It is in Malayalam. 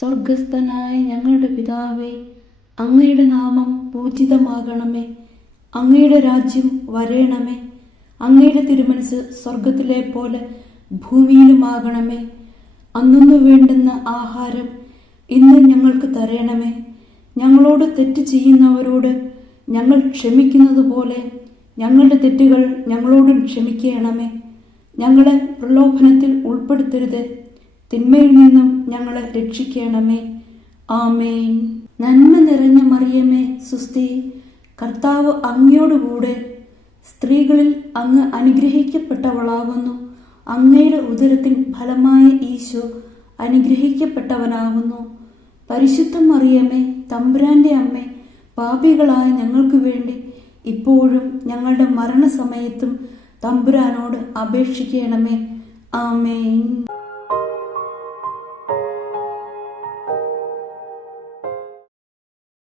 സ്വർഗസ്ഥനായ ഞങ്ങളുടെ പിതാവേ, അങ്ങയുടെ നാമം പൂജിതമാകണമേ. അങ്ങയുടെ രാജ്യം വരേണമേ. അങ്ങയുടെ തിരുമനസ് സ്വർഗത്തിലെ പോലെ ഭൂമിയിലുമാകണമേ. അന്നു വേണ്ടുന്ന ആഹാരം ഇന്ന് ഞങ്ങൾക്ക് തരണമേ. ഞങ്ങളോട് തെറ്റ് ചെയ്യുന്നവരോട് ഞങ്ങൾ ക്ഷമിക്കുന്നത് പോലെ ഞങ്ങളുടെ തെറ്റുകൾ ഞങ്ങളോടും ക്ഷമിക്കണമേ. ഞങ്ങളെ പ്രലോഭനത്തിൽ ഉൾപ്പെടുത്തരുത്, തിന്മയിൽ നിന്നും ഞങ്ങളെ രക്ഷിക്കണമേ. ആമേൻ. നന്മ നിറഞ്ഞ മറിയമേ, സുസ്തി, കർത്താവ് അങ്ങയോടുകൂടെ സ്ത്രീകളിൽ അങ്ങ് അനുഗ്രഹിക്കപ്പെട്ടവളാകുന്നു. അങ്ങയുടെ ഉദരത്തിൻ ഫലമായ ഈശോ അനുഗ്രഹിക്കപ്പെട്ടവനാകുന്നു. പരിശുദ്ധ മറിയമേ, തമ്പുരാന്റെ അമ്മേ, പാപികളായ ഞങ്ങൾക്ക് വേണ്ടി ഇപ്പോഴും ഞങ്ങളുടെ മരണസമയത്തും തമ്പുരാനോട് അപേക്ഷിക്കണമേ. ആമേൻ.